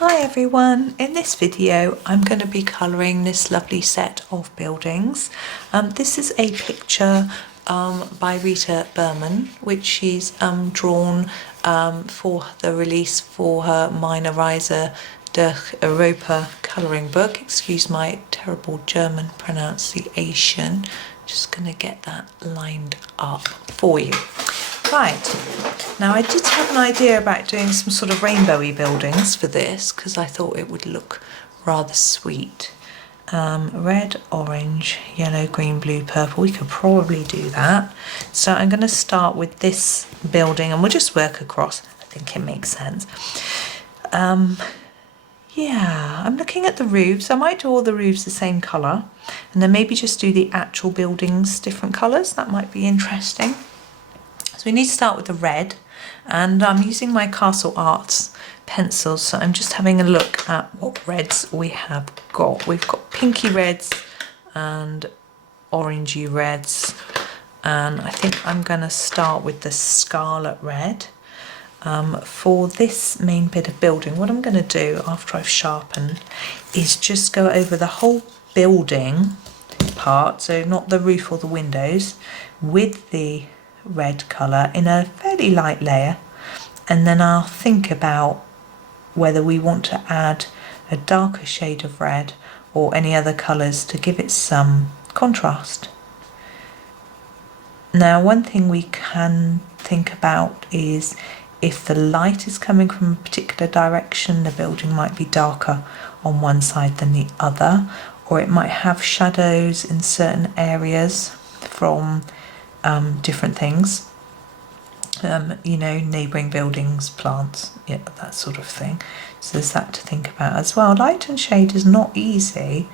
Hi everyone, in this video I'm going to be colouring this lovely set of buildings. This is a picture by Rita Berman which she's drawn for the release for her Meine, Reise, Durch, Europa colouring book. Excuse my terrible German pronunciation, just going to get that lined up for you. Right, now I did have an idea about doing some sort of rainbowy buildings for this because I thought it would look rather sweet. Red, orange, yellow, green, blue, purple, we could probably do that. So I'm going to start with this building and we'll just work across. I think it makes sense. Yeah, I'm looking at the roofs. I might do all the roofs the same colour and then maybe just do the actual buildings different colours. That might be interesting. So we need to start with the red, and I'm using my Castle Arts pencils, so I'm just having a look at what reds we have got. We've got pinky reds and orangey reds, and I think I'm going to start with the Scarlet Red. For this main bit of building, what I'm going to do after I've sharpened is just go over the whole building part, so not the roof or the windows, with the red colour in a fairly light layer, and then I'll think about whether we want to add a darker shade of red or any other colours to give it some contrast. Now, one thing we can think about is if the light is coming from a particular direction, the building might be darker on one side than the other, or it might have shadows in certain areas from different things, you know, neighbouring buildings, plants, yeah, that sort of thing. So there's that to think about as well. Light and shade is not easy,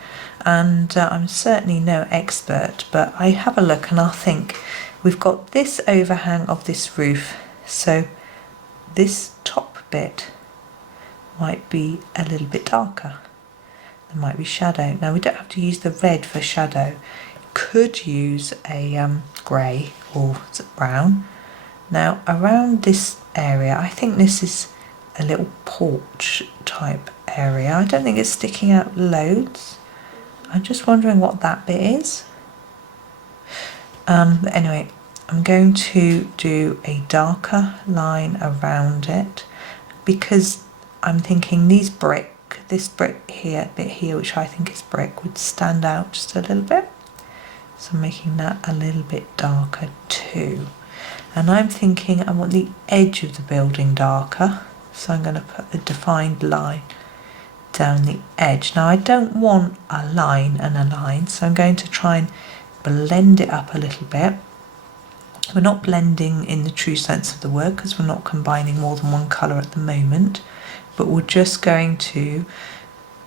and I'm certainly no expert, but I have a look and I'll think we've got this overhang of this roof, so this top bit might be a little bit darker. There might be shadow. Now we don't have to use the red for shadow. Could use a grey or brown. Now around this area, I think this is a little porch type area. I don't think it's sticking out loads. I'm just wondering what that bit is. But anyway, I'm going to do a darker line around it because I'm thinking this brick here, bit here, which I think is brick, would stand out just a little bit. So I'm making that a little bit darker too. And I'm thinking I want the edge of the building darker, so I'm going to put a defined line down the edge. Now I don't want a line and a line, so I'm going to try and blend it up a little bit. We're not blending in the true sense of the word because we're not combining more than one colour at the moment, but we're just going to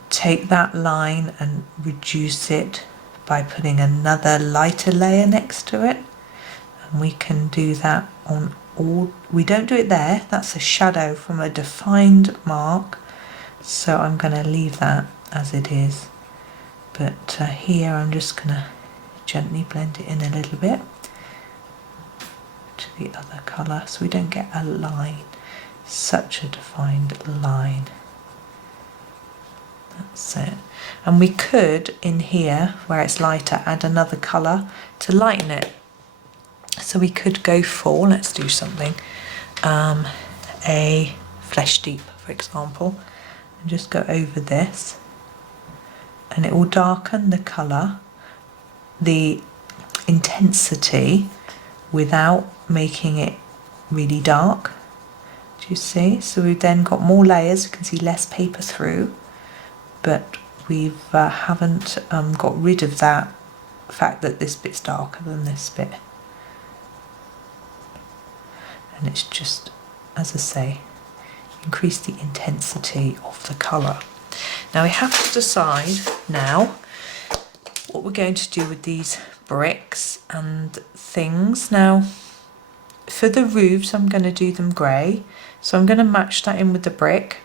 take that line and reduce it by putting another lighter layer next to it, and we can do that on all. We don't do it there, that's a shadow from a defined mark, so I'm going to leave that as it is, but here I'm just going to gently blend it in a little bit to the other colour so we don't get a line, such a defined line. That's it. And we could, in here, where it's lighter, add another colour to lighten it. So we could go for, let's do something, a flesh deep, for example, and just go over this. And it will darken the colour, the intensity, without making it really dark. Do you see? So we've then got more layers, you can see less paper through, but we haven't got rid of that fact that this bit's darker than this bit. And it's just, as I say, increase the intensity of the colour. Now we have to decide now what we're going to do with these bricks and things. Now for the roofs I'm going to do them grey, so I'm going to match that in with the brick.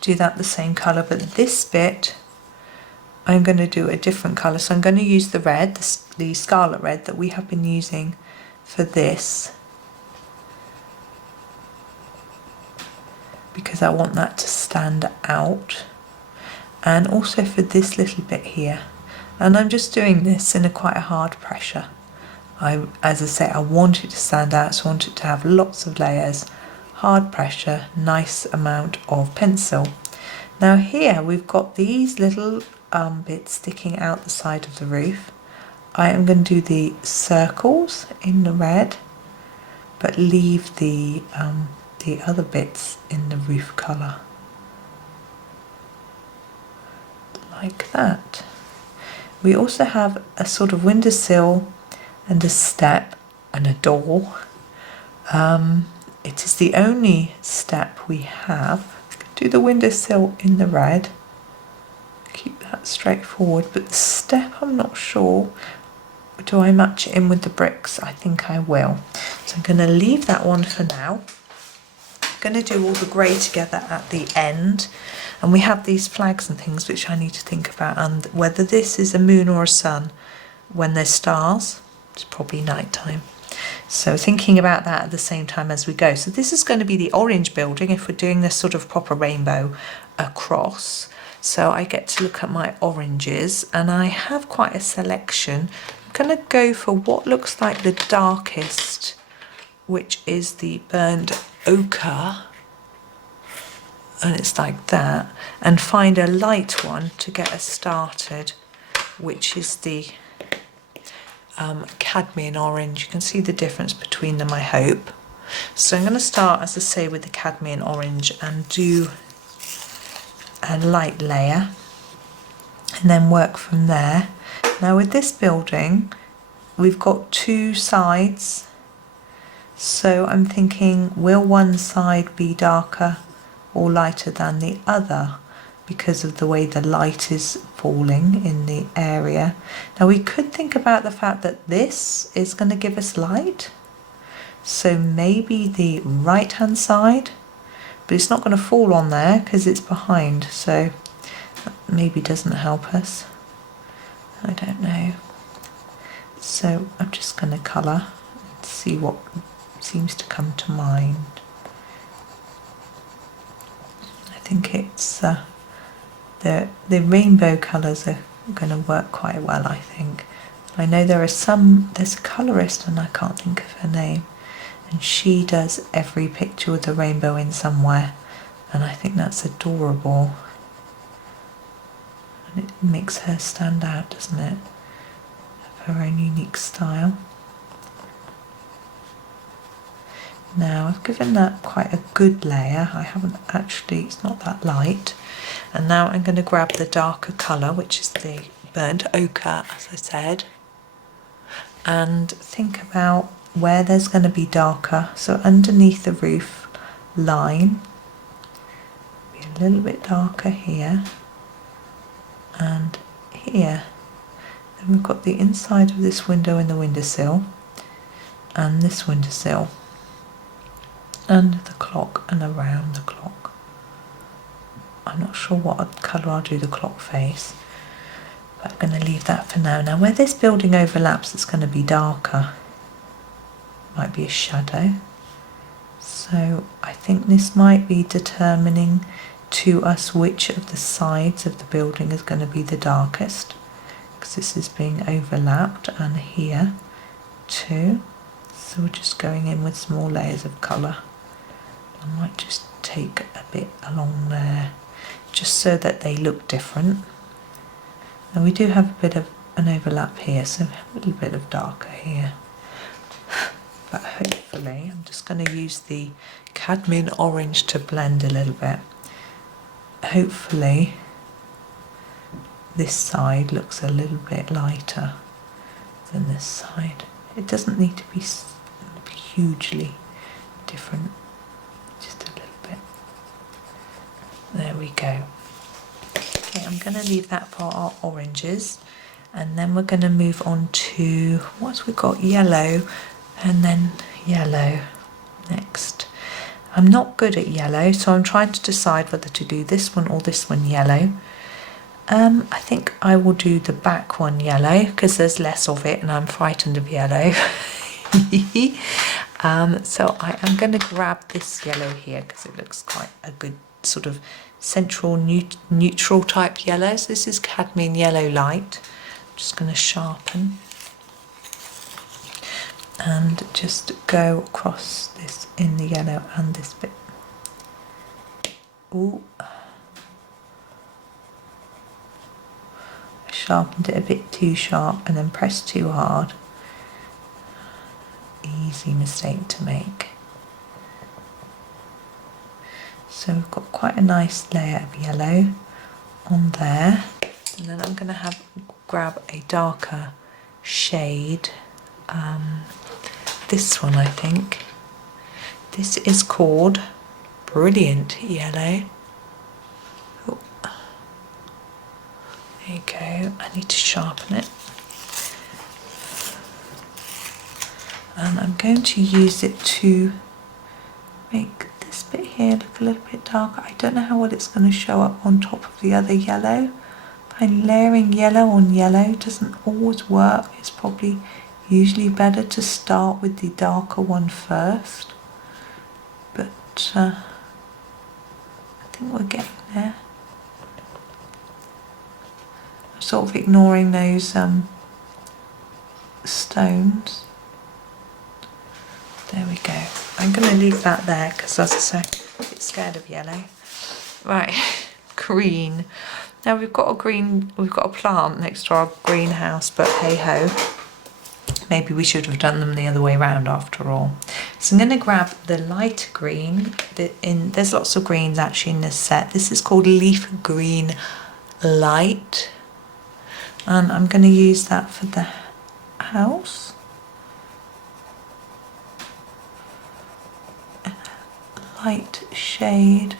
Do that the same colour, but this bit I'm going to do a different colour, so I'm going to use the red, the Scarlet Red that we have been using for this, because I want that to stand out, and also for this little bit here. And I'm just doing this in quite a hard pressure. As I say, I want it to stand out, so I want it to have lots of layers, hard pressure, nice amount of pencil. Now here we've got these little bits sticking out the side of the roof. I am going to do the circles in the red, but leave the other bits in the roof colour, like that. We also have a sort of windowsill and a step and a door. It is the only step we have. Do the windowsill in the red, keep that straightforward, but the step I'm not sure. Do I match it in with the bricks? I think I will. So I'm going to leave that one for now. I'm going to do all the grey together at the end, and we have these flags and things which I need to think about, and whether this is a moon or a sun. When there's stars, it's probably night time. So thinking about that at the same time as we go. So this is going to be the orange building if we're doing this sort of proper rainbow across. So I get to look at my oranges, and I have quite a selection. I'm going to go for what looks like the darkest, which is the burnt ochre, and it's like that, and find a light one to get us started, which is the cadmium orange. You can see the difference between them, I hope. So I'm going to start, as I say, with the cadmium orange and do a light layer and then work from there. Now with this building we've got two sides, so I'm thinking, will one side be darker or lighter than the other because of the way the light is falling in the area? Now we could think about the fact that this is going to give us light, so maybe the right hand side, but it's not going to fall on there because it's behind, so that maybe doesn't help us. I don't know. So I'm just going to colour and see what seems to come to mind. I think it's the rainbow colours are going to work quite well, I think. I know there's a colourist and I can't think of her name, and she does every picture with the rainbow in somewhere, and I think that's adorable. And it makes her stand out, doesn't it? Have her own unique style. Now I've given that quite a good layer. I haven't actually, it's not that light. And now I'm going to grab the darker colour, which is the burnt ochre, as I said, and think about where there's going to be darker. So underneath the roof line, be a little bit darker here and here. Then we've got the inside of this window in the windowsill, and this windowsill, and the clock, and around the clock. I'm not sure what colour I'll do the clock face, but I'm going to leave that for now. Now where this building overlaps, it's going to be darker. Might be a shadow. So I think this might be determining to us which of the sides of the building is going to be the darkest, because this is being overlapped, and here too. So we're just going in with small layers of colour. I might just take a bit along there, just so that they look different. And we do have a bit of an overlap here, so a little bit of darker here. But hopefully, I'm just going to use the cadmium orange to blend a little bit. Hopefully this side looks a little bit lighter than this side. It doesn't need to be hugely different, just a little bit. There we go. Okay, I'm going to leave that for our oranges, and then we're going to move on to, what's we got, yellow, and then yellow next. I'm not good at yellow, so I'm trying to decide whether to do this one or this one yellow. I think I will do the back one yellow because there's less of it and I'm frightened of yellow. So I am going to grab this yellow here because it looks quite a good sort of central neutral type yellow. So this is Cadmium Yellow Light. I'm just going to sharpen and just go across this in the yellow and this bit. Ooh. I sharpened it a bit too sharp and then pressed too hard. Easy mistake to make. So we've got quite a nice layer of yellow on there, and then I'm going to grab a darker shade. This one, I think. This is called Brilliant Yellow. Oh. There you go. I need to sharpen it. And I'm going to use it to make this bit here look a little bit darker. I don't know how well it's going to show up on top of the other yellow. By layering yellow on yellow doesn't always work. It's probably usually better to start with the darker one first. But I think we're getting there. I'm sort of ignoring those stones. There we go. I'm going to leave that there because, as I say, I'm a bit scared of yellow. Right, green. Now we've got a plant next to our greenhouse, but hey ho. Maybe we should have done them the other way around after all. So I'm going to grab the light green. There's lots of greens actually in this set. This is called Leaf Green Light. And I'm going to use that for the house. Light shade.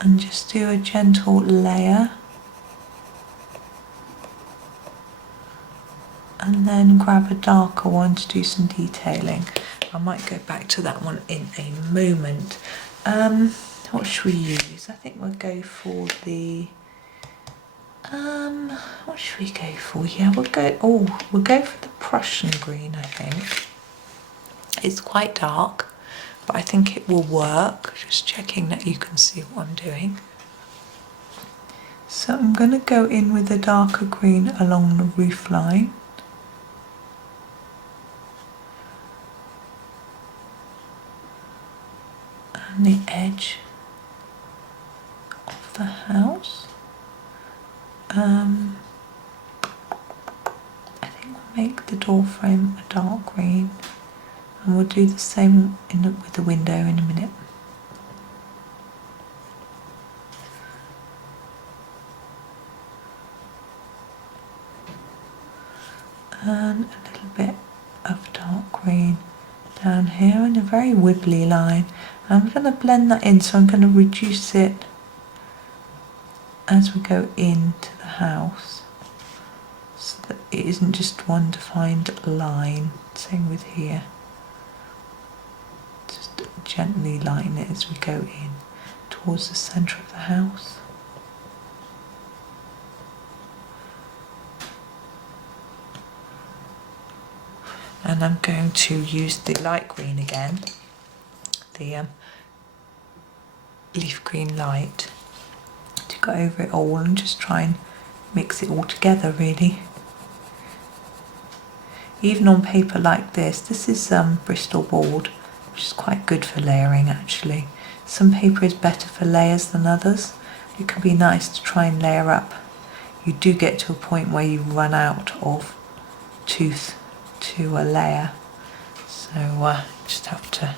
And just do a gentle layer. And then grab a darker one to do some detailing. I might go back to that one in a moment. What should we use? I think we'll go for the what should we go for? Yeah, we'll go for the Prussian Green, I think. It's quite dark, but I think it will work. Just checking that you can see what I'm doing. So I'm going to go in with a darker green along the roof line. And the edge of the house. I think we'll make the door frame a dark green, and we'll do the same with the window in a minute. And a little bit of dark green down here in a very wibbly line. I'm going to blend that in, so I'm going to reduce it as we go into the house so that it isn't just one defined line. Same with here. Just gently line it as we go in towards the centre of the house. And I'm going to use the light green again, the Leaf Green Light, to go over it all and just try and mix it all together really. Even on paper like this is Bristol board, which is quite good for layering actually. Some paper is better for layers than others. It can be nice to try and layer up. You do get to a point where you run out of tooth to a layer, so just have to.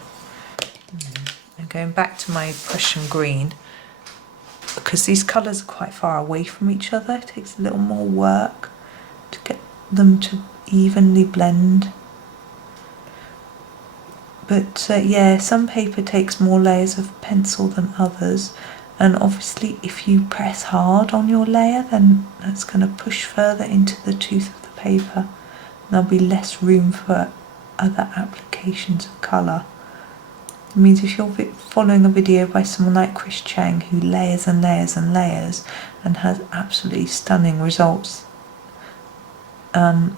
I'm going back to my Prussian Green because these colours are quite far away from each other. It takes a little more work to get them to evenly blend. But yeah, some paper takes more layers of pencil than others, and obviously if you press hard on your layer, then that's going to push further into the tooth of the paper. There'll be less room for other applications of colour. It means if you're following a video by someone like Chris Cheng, who layers and layers and layers and has absolutely stunning results,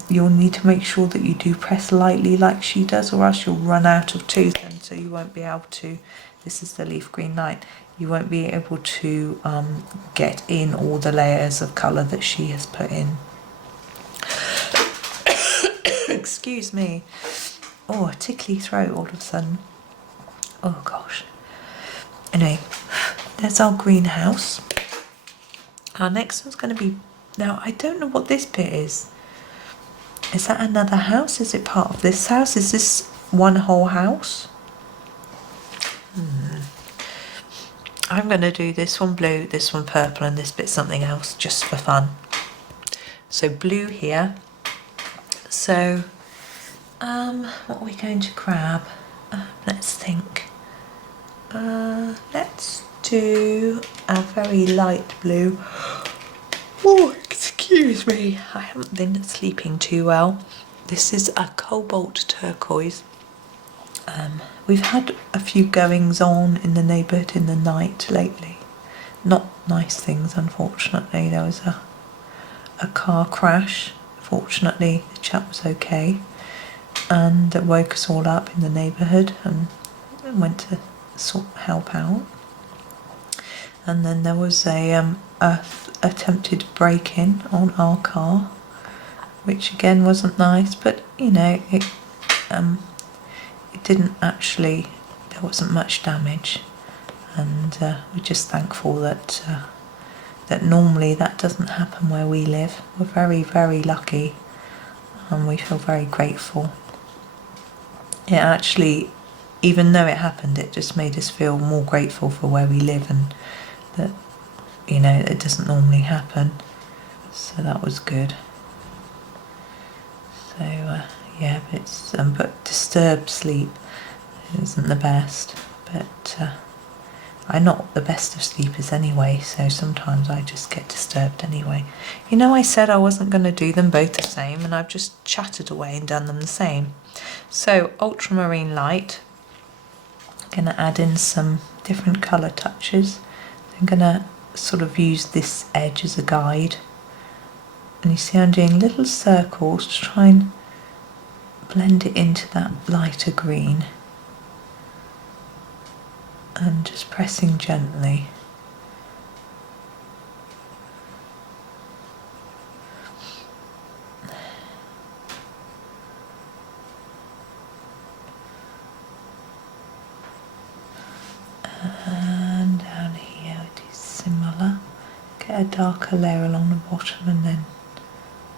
you'll need to make sure that you do press lightly like she does, or else you'll run out of tooth, and so you won't be able to, this is the leaf green light, you won't be able to get in all the layers of colour that she has put in. Excuse me. Oh, a tickly throat all of a sudden. Oh gosh. Anyway, there's our greenhouse. Our next one's going to be, now I don't know what this bit is. Is that another house? Is it part of this house? Is this one whole house? I'm going to do this one blue, this one purple, and this bit something else, just for fun. So blue here. So, what are we going to grab? Let's think. Let's do a very light blue. Oh, excuse me. I haven't been sleeping too well. This is a Cobalt Turquoise. We've had a few goings on in the neighbourhood in the night lately. Not nice things, unfortunately. There was a car crash. Fortunately, the chap was okay, and it woke us all up in the neighbourhood and went to help out. And then there was a attempted break-in on our car, which again wasn't nice, but you know, it didn't actually, there wasn't much damage, and we're just thankful that that normally that doesn't happen where we live. We're very, very lucky, and we feel very grateful. It actually, even though it happened, it just made us feel more grateful for where we live, and that, you know, it doesn't normally happen. So that was good. So yeah, but it's but disturbed sleep isn't the best, but I'm not the best of sleepers anyway, so sometimes I just get disturbed anyway. You know, I said I wasn't going to do them both the same, and I've just chatted away and done them the same. So Ultramarine Light, I'm going to add in some different colour touches. I'm going to sort of use this edge as a guide, and you see I'm doing little circles to try and blend it into that lighter green, and just pressing gently. And down here it is similar. Get a darker layer along the bottom and then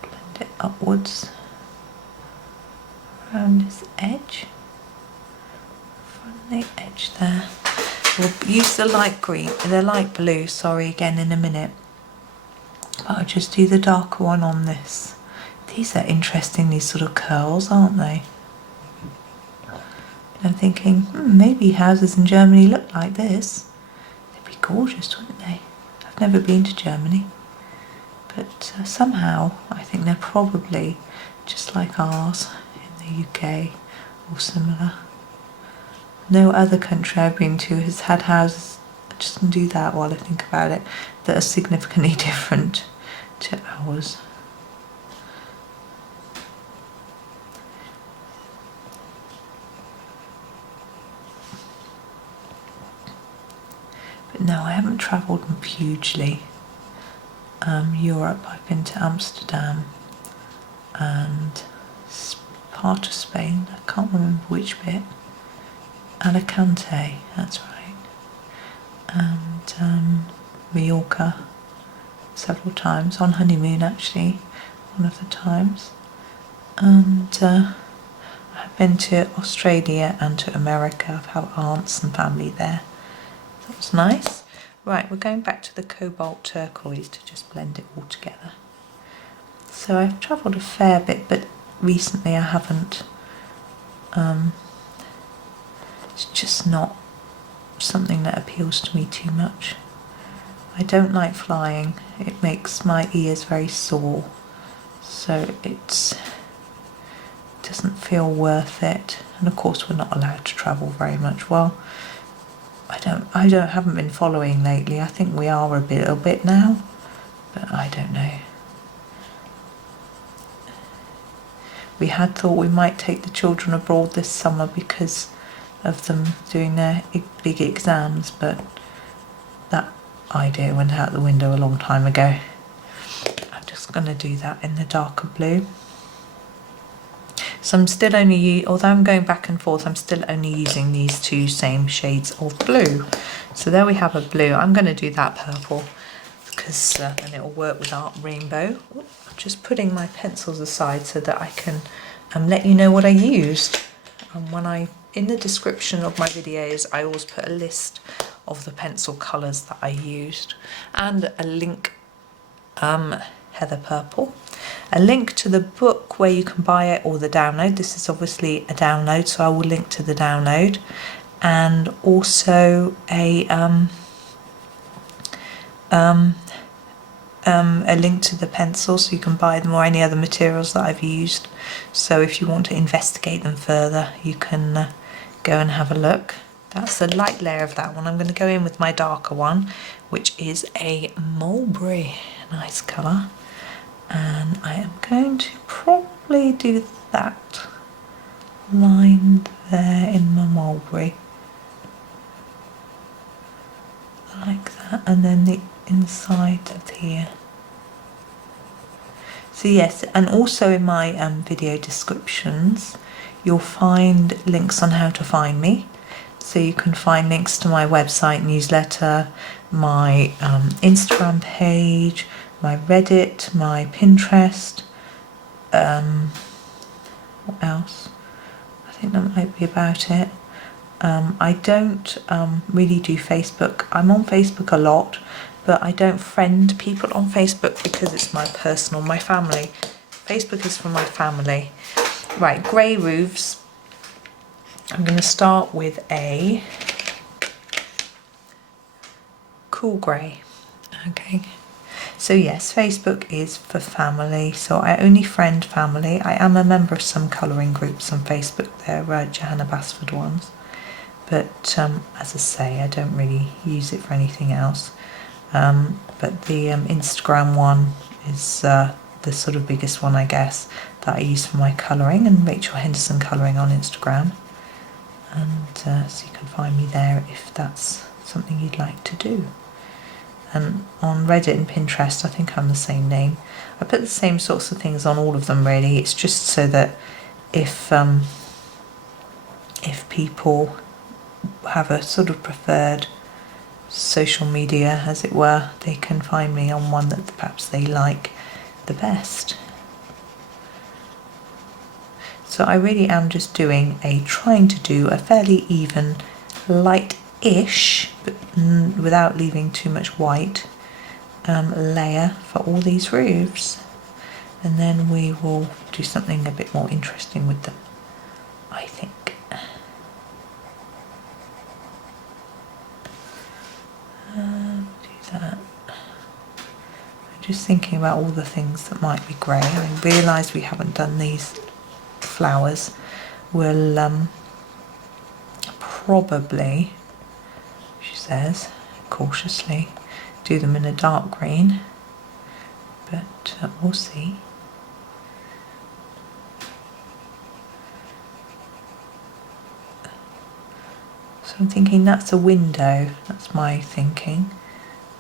blend it upwards around this edge, from the edge there. We'll use the light green, the light blue, sorry, again in a minute. But I'll just do the darker one on this. These are interesting, these sort of curls, aren't they? I'm thinking, maybe houses in Germany look like this. They'd be gorgeous, wouldn't they? I've never been to Germany. But somehow, I think they're probably just like ours in the UK, or similar. No other country I've been to has had houses, I just do that while I think about it, that are significantly different to ours. But no, I haven't travelled hugely. Europe, I've been to Amsterdam and part of Spain, I can't remember which bit. Alicante, that's right, and Mallorca several times, on honeymoon actually, one of the times, and I've been to Australia and to America. I've had aunts and family there. That was nice. Right, we're going back to the Cobalt Turquoise to just blend it all together. So I've travelled a fair bit, but recently I haven't. It's just not something that appeals to me too much. I don't like flying. It makes my ears very sore, so it doesn't feel worth it. And of course we're not allowed to travel very much. Well, I haven't been following lately. I think we are a bit now, but I don't know. We had thought we might take the children abroad this summer because of them doing their big exams, but that idea went out the window a long time ago. I'm just going to do that in the darker blue. So I'm still only, although I'm going back and forth, I'm still only using these two same shades of blue. So there we have a blue. I'm going to do that purple because then it will work with our rainbow. I'm just putting my pencils aside so that I can let you know what I used. In the description of my videos, I always put a list of the pencil colours that I used and a link, Heather Purple, a link to the book where you can buy it or the download. This is obviously a download, so I will link to the download, and also a link to the pencils so you can buy them, or any other materials that I've used. So if you want to investigate them further, you can go and have a look. That's a light layer of that one. I'm going to go in with my darker one, which is a Mulberry, nice colour, and I am going to probably do that line there in my Mulberry, like that, and then the inside of here. So yes, and also in my video descriptions you'll find links on how to find me. So you can find links to my website, newsletter, my Instagram page, my Reddit, my Pinterest, what else? I think that might be about it. I don't really do Facebook. I'm on Facebook a lot, but I don't friend people on Facebook because it's my family. Facebook is for my family. Right, grey roofs. I'm going to start with a cool grey. Okay, so yes, Facebook is for family, so I only friend family. I am a member of some colouring groups on Facebook. They're Johanna Basford ones, but as I say, I don't really use it for anything else. But the Instagram one is the sort of biggest one, I guess, that I use for my colouring, and Rachel Henderson Colouring on Instagram. And so you can find me there if that's something you'd like to do. And on Reddit and Pinterest, I think I'm the same name. I put the same sorts of things on all of them really. It's just so that if people have a sort of preferred social media, as it were, they can find me on one that perhaps they like the best. So I really am just trying to do a fairly even, light-ish, but without leaving too much white, layer for all these roofs. And then we will do something a bit more interesting with them, I think. Do that. I'm just thinking about all the things that might be grey. I realise we haven't done these flowers. We'll probably, she says cautiously, do them in a dark green, but we'll see. So I'm thinking that's a window, that's my thinking.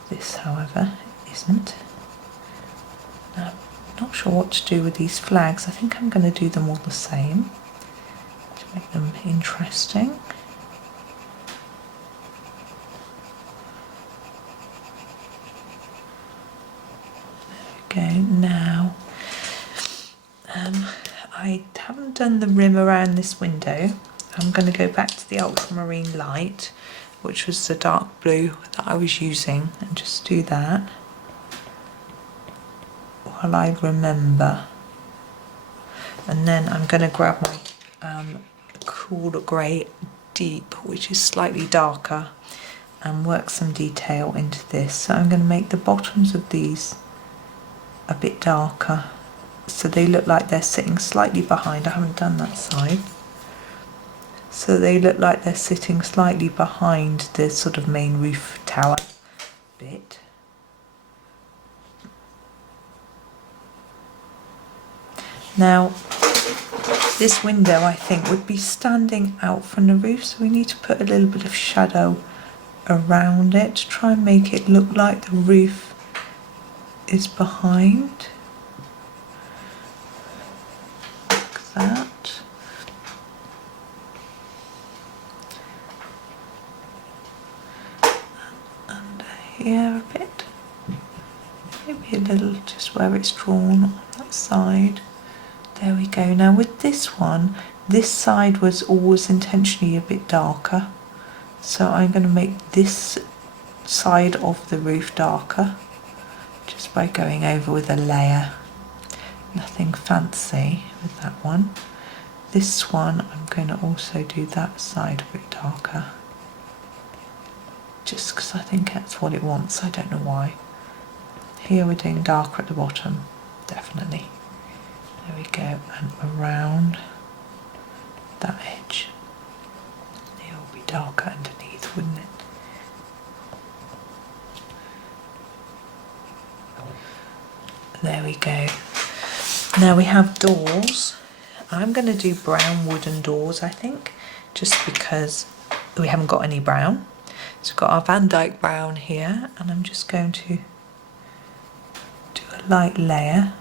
This, however, isn't. Now, I'm not sure what to do with these flags. I think I'm going to do them all the same to make them interesting. There we go. Now, I haven't done the rim around this window. I'm going to go back to the Ultramarine Light, which was the dark blue that I was using, and just do that while I remember. And then I'm going to grab my cool grey deep, which is slightly darker, and work some detail into this. So I'm going to make the bottoms of these a bit darker, so they look like they're sitting slightly behind. I haven't done that side. So they look like they're sitting slightly behind the sort of main roof tower bit. Now, This window, I think, would be standing out from the roof, so we need to put a little bit of shadow around it to try and make it look like the roof is behind. Like that. And here a bit. Maybe a little just where it's drawn on that side. There we go. Now with this one, this side was always intentionally a bit darker. So I'm going to make this side of the roof darker just by going over with a layer. Nothing fancy with that one. This one, I'm going to also do that side a bit darker. Just because I think that's what it wants. I don't know why. Here we're doing darker at the bottom, definitely. There we go, and around that edge. It will be darker underneath, wouldn't it? There we go. Now we have doors. I'm going to do brown wooden doors, I think, just because we haven't got any brown. So we've got our Van Dyck brown here, and I'm just going to do a light layer.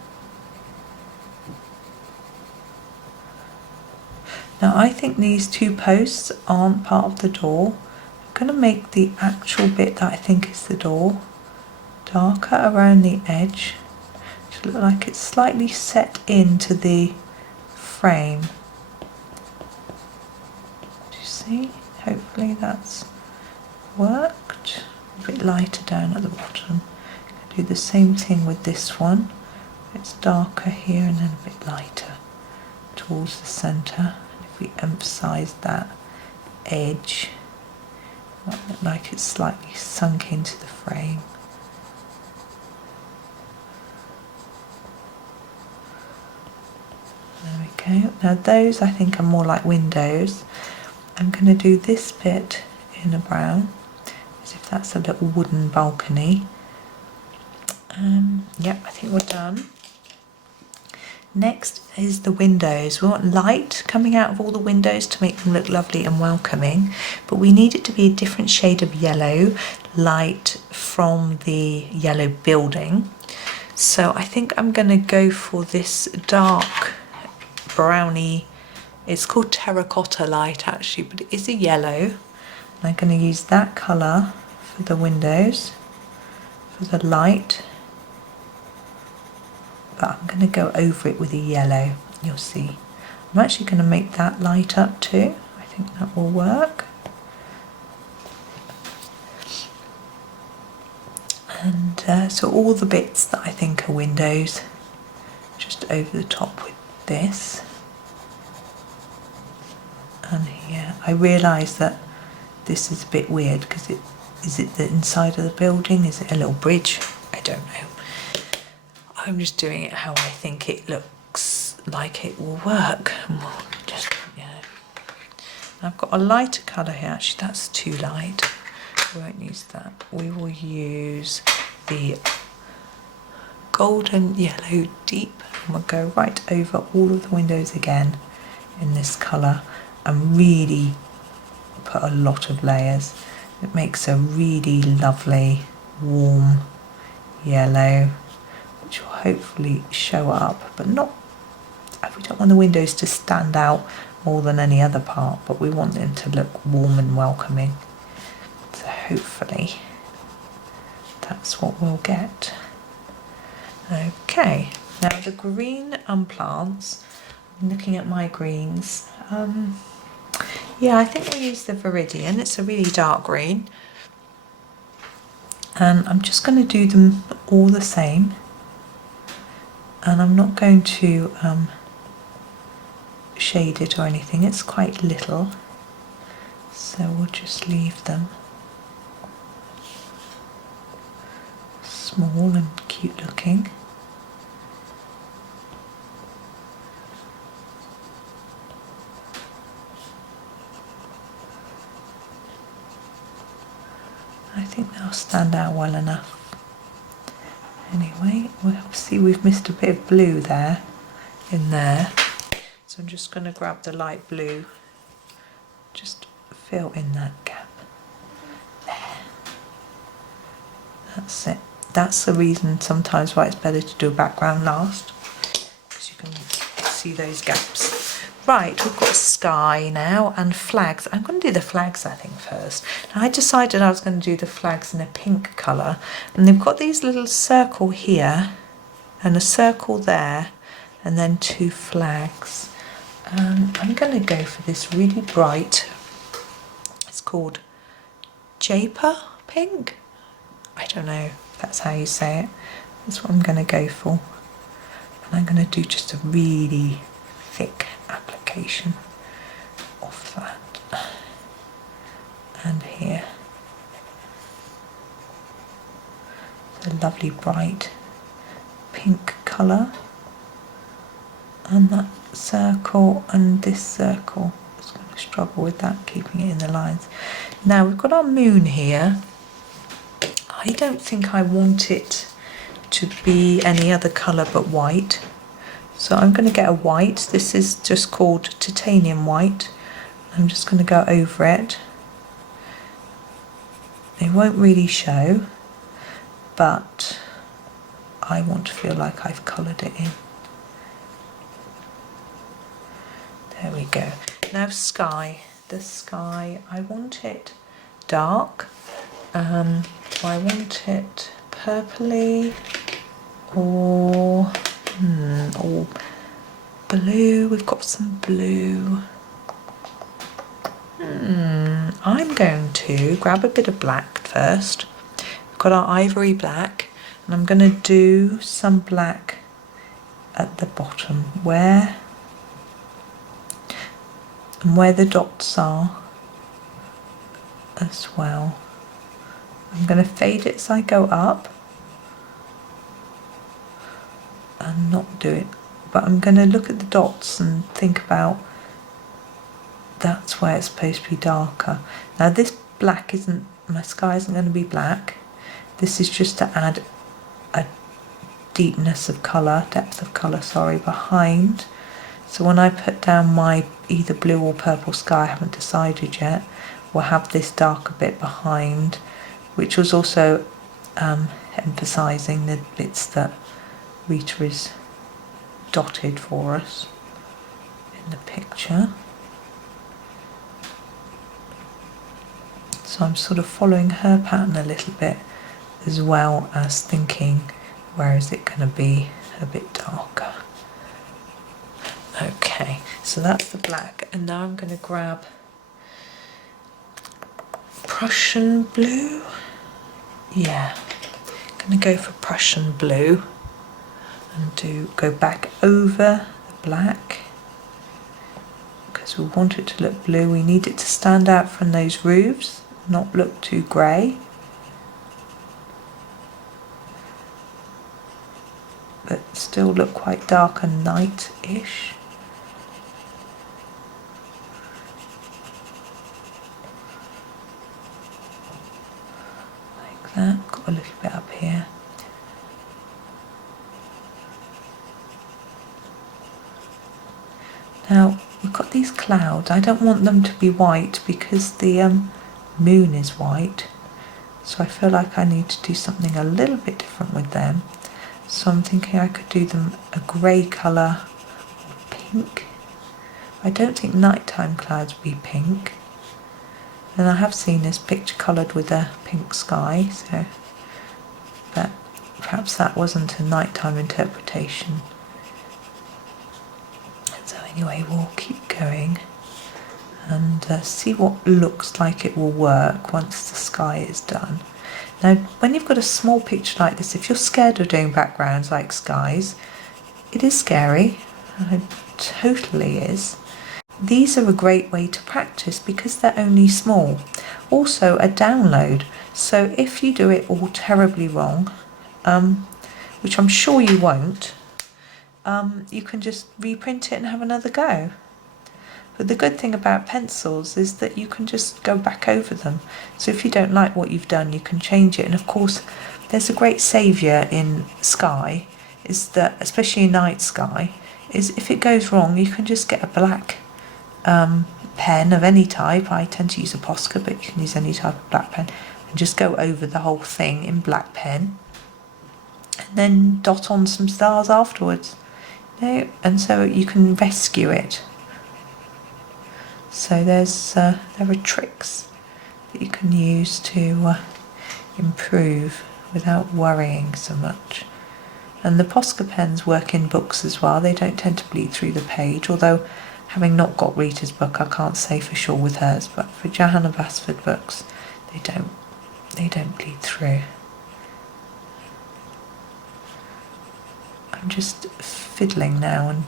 Now I think these two posts aren't part of the door. I'm going to make the actual bit that I think is the door darker around the edge to look like it's slightly set into the frame. Do you see? Hopefully that's worked. A bit lighter down at the bottom. Do the same thing with this one. It's darker here and then a bit lighter towards the centre. We emphasise that edge, it might look like it's slightly sunk into the frame. There we go. Now those I think are more like windows. I'm going to do this bit in a brown, as if that's a little wooden balcony. Yep, I think we're done. Next is the windows. We want light coming out of all the windows to make them look lovely and welcoming, but we need it to be a different shade of yellow, light from the yellow building. So I think I'm going to go for this dark browny, it's called Terracotta Light actually, but it is a yellow. And I'm going to use that colour for the windows, for the light. But I'm going to go over it with a yellow, you'll see. I'm actually going to make that light up too. I think that will work. And so all the bits that I think are windows, just over the top with this. And here, I realise that this is a bit weird because is it the inside of the building? Is it a little bridge? I don't know. I'm just doing it how I think it looks like it will work. Just, you know. I've got a lighter colour here. Actually, that's too light. We won't use that. We will use the golden yellow deep, and we'll go right over all of the windows again in this colour and really put a lot of layers. It makes a really lovely warm yellow, which will hopefully show up, but not, we don't want the windows to stand out more than any other part, but we want them to look warm and welcoming. So hopefully that's what we'll get. Okay, now the green plants, I'm looking at my greens. Yeah, I think we'll use the Viridian. It's a really dark green. And I'm just going to do them all the same. And I'm not going to shade it or anything. It's quite little. So we'll just leave them small and cute looking. I think they'll stand out well enough. Anyway, we'll see we've missed a bit of blue there, in there. So I'm just going to grab the light blue, just fill in that gap. There. That's it. That's the reason sometimes why it's better to do a background last, because you can see those gaps. Right, we've got sky now and flags. I'm going to do the flags, I think, first. Now, I decided I was going to do the flags in a pink colour, and they've got these little circle here and a circle there, and then 2 flags. I'm going to go for this really bright, it's called Jaipur Pink. I don't know if that's how you say it. That's what I'm going to go for. And I'm going to do just a really thick application of that. And here. It's a lovely bright pink colour. And that circle and this circle. I'm just going to struggle with that, keeping it in the lines. Now we've got our moon here. I don't think I want it to be any other colour but white. So I'm going to get a white. This is just called titanium white. I'm just going to go over it. It won't really show, but I want to feel like I've coloured it in. There we go. Now sky. The sky, I want it dark. I want it purpley or blue. We've got some blue. I'm going to grab a bit of black first. We've got our ivory black, and I'm going to do some black at the bottom where the dots are as well. I'm going to fade it as I go up and not do it, but I'm going to look at the dots and think about that's where it's supposed to be darker. Now this black isn't, my sky isn't going to be black. This is just to add a deepness of colour, depth of colour, sorry, behind. So when I put down my either blue or purple sky, I haven't decided yet, we'll have this darker bit behind, which was also emphasising the bits that Rita is dotted for us in the picture. So I'm sort of following her pattern a little bit, as well as thinking, where is it going to be a bit darker? Okay, so that's the black, and now I'm going to grab Prussian Blue. Yeah, I'm going to go for Prussian Blue and go back over the black, because we want it to look blue. We need it to stand out from those roofs, not look too grey, but still look quite dark and night-ish. Like that. Got a little bit up here. Now we've got these clouds. I don't want them to be white because the moon is white, so I feel like I need to do something a little bit different with them. So I'm thinking I could do them a grey colour or pink. I don't think nighttime clouds would be pink, and I have seen this picture coloured with a pink sky, so but perhaps that wasn't a nighttime interpretation. So anyway, we'll keep going and see what looks like it will work once the sky is done. Now, when you've got a small picture like this, if you're scared of doing backgrounds like skies, it is scary. It totally is. These are a great way to practice because they're only small. Also a download. So if you do it all terribly wrong, which I'm sure you won't, you can just reprint it and have another go. But the good thing about pencils is that you can just go back over them. So if you don't like what you've done, you can change it. And of course, there's a great saviour in sky, is that, especially in night sky, is if it goes wrong, you can just get a black pen of any type. I tend to use a Posca, but you can use any type of black pen, and just go over the whole thing in black pen, and then dot on some stars afterwards. And so you can rescue it. So there are tricks that you can use to improve without worrying so much. And the Posca pens work in books as well. They don't tend to bleed through the page, although having not got Rita's book, I can't say for sure with hers, but for Johanna Basford books, they don't bleed through. I'm just fiddling now and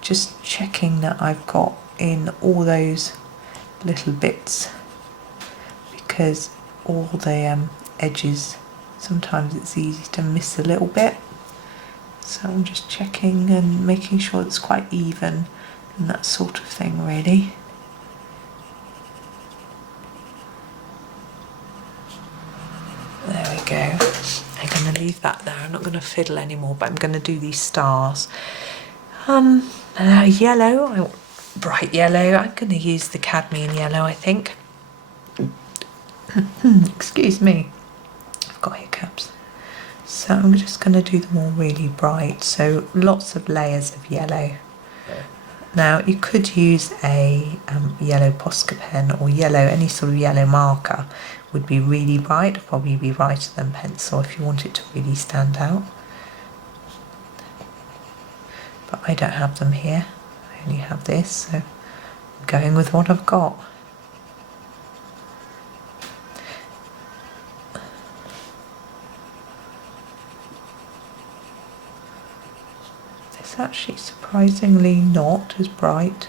just checking that I've got in all those little bits, because all the edges, sometimes it's easy to miss a little bit. So I'm just checking and making sure it's quite even and that sort of thing, really. There we go. I'm going to leave that there. I'm not going to fiddle anymore, but I'm going to do these stars. Yellow, bright yellow. I'm going to use the Cadmium Yellow, I think. Excuse me. I've got hiccups. So I'm just going to do them all really bright. So lots of layers of yellow. Now you could use a yellow Posca pen or yellow, any sort of yellow marker would be really bright, probably be brighter than pencil if you want it to really stand out. But I don't have them here, I only have this, so I'm going with what I've got. It's actually surprisingly not as bright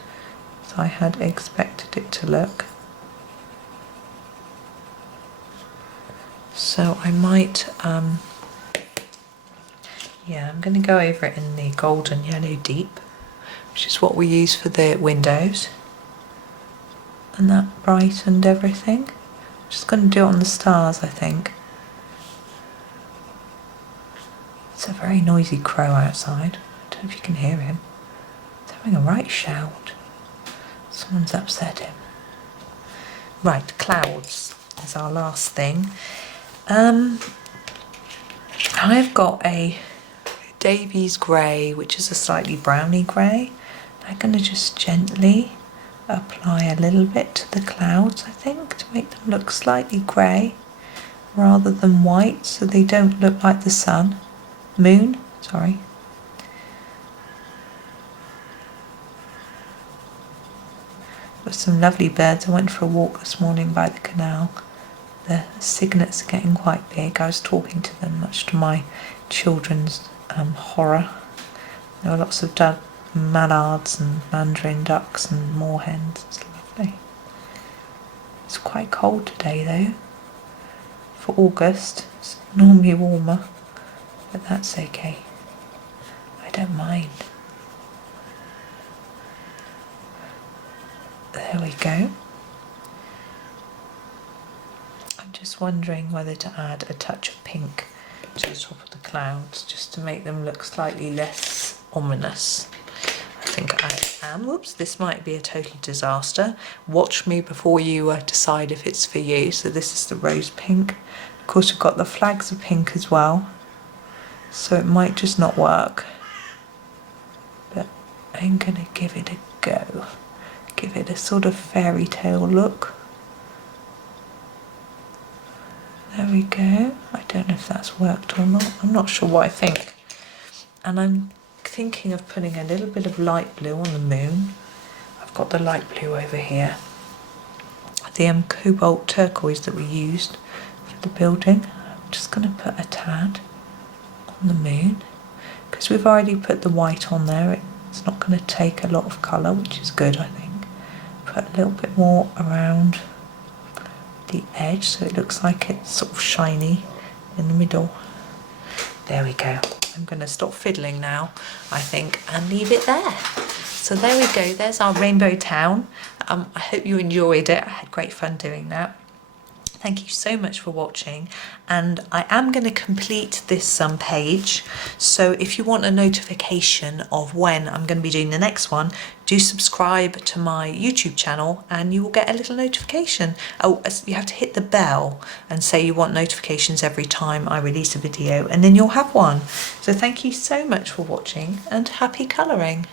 as I had expected it to look. So I might, yeah, I'm going to go over it in the golden yellow deep, which is what we use for the windows. And that brightened everything. I'm just going to do it on the stars, I think. It's a very noisy crow outside. I don't know if you can hear him. He's having a right shout. Someone's upset him. Right, clouds is our last thing. I've got a Davy's grey, which is a slightly browny grey. I'm going to just gently apply a little bit to the clouds, I think, to make them look slightly grey rather than white, so they don't look like the moon, sorry. There's some lovely birds. I went for a walk this morning by the canal. The cygnets are getting quite big. I was talking to them, much to my children's horror. There were lots of mallards and mandarin ducks and moorhens. It's lovely. It's quite cold today though. For August, it's normally warmer, but that's okay. I don't mind. There we go. I'm just wondering whether to add a touch of pink to the top of the clouds, just to make them look slightly less ominous. I think I am. Whoops, this might be a total disaster. Watch me before you decide if it's for you. So this is the rose pink. Of course, we've got the flags of pink as well, so it might just not work. But I'm going to give it a go. Give it a sort of fairy tale look. There we go. I don't know if that's worked or not. I'm not sure what I think. And I'm thinking of putting a little bit of light blue on the moon. I've got the light blue over here. The Cobalt Turquoise that we used for the building. I'm just going to put a tad on the moon, because we've already put the white on there. It's not going to take a lot of colour, which is good, I think. Put a little bit more around the edge so it looks like it's sort of shiny in the middle. There we go. I'm going to stop fiddling now, I think, and leave it there. So there we go. There's our rainbow town. I hope you enjoyed it. I had great fun doing that. Thank you so much for watching, and I am going to complete this page, so if you want a notification of when I'm going to be doing the next one, do subscribe to my YouTube channel and you will get a little notification. Oh, you have to hit the bell and say you want notifications every time I release a video, and then you'll have one. So thank you so much for watching and happy colouring.